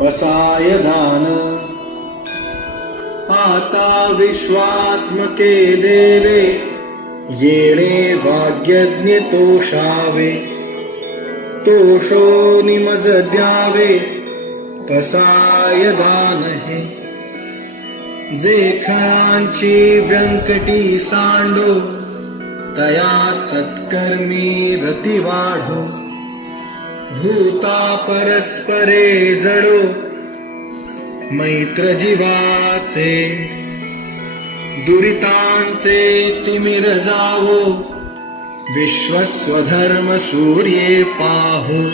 पसाय दान. आता विश्वात्मके देवे येणे वाग्यज्ञ तोषावे. तोषो निमज द्यावे पसाय दान हे. जे खळांची व्यंकटी सांडो तया सत्कर्मी रती वाढो. भूता परस्परे जडो मैत्र जीवाचे. दुरितांचे तिमिर जावो विश्वस्वधर्म सूर्ये पाहो.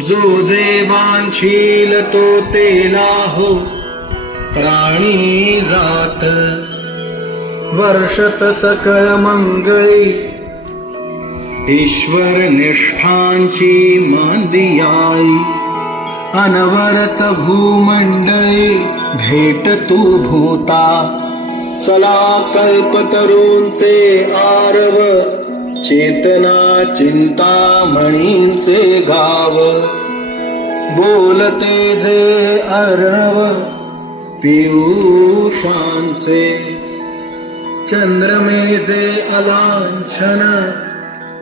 जो जे वांछील तो ते लाहो प्राणी जात. वर्षत सकळ मंगळी ईश्वर निष्ठांची मांदियाई. अनवरत भूमंडळे भेट तू भूता. चला कल्पतरूंचे आरव चेतना चिंतामणींचे गाव. बोलते जे अर्णव पियुषांचे. चंद्रमे जे अलांछन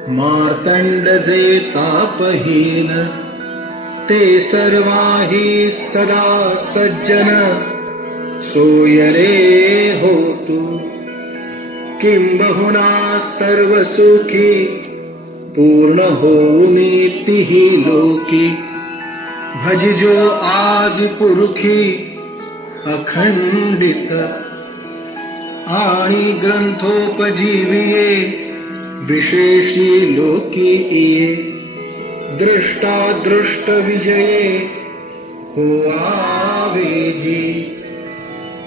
मार्तंड जे तापहीन. ते सर्वाही सदा सज्जन सोयरे होतु. किंबहुना सर्व सुखी पूर्ण होऊनी तिही लोकी. भजिजो आदि पुरुखी अखंडित. आणि ग्रंथोपजीविये विशेषी लोकी इये. दृष्टा दृष्ट विजये होवावेजी.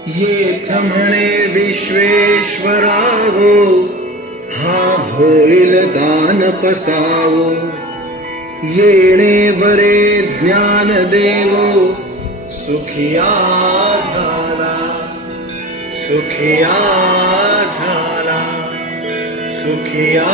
येथ म्हणे विश्वेश्वरावो हा होईल दान पसावो. येणे बरे ज्ञान देवो सुखिया झाला. सुखिया झाला. सुखिया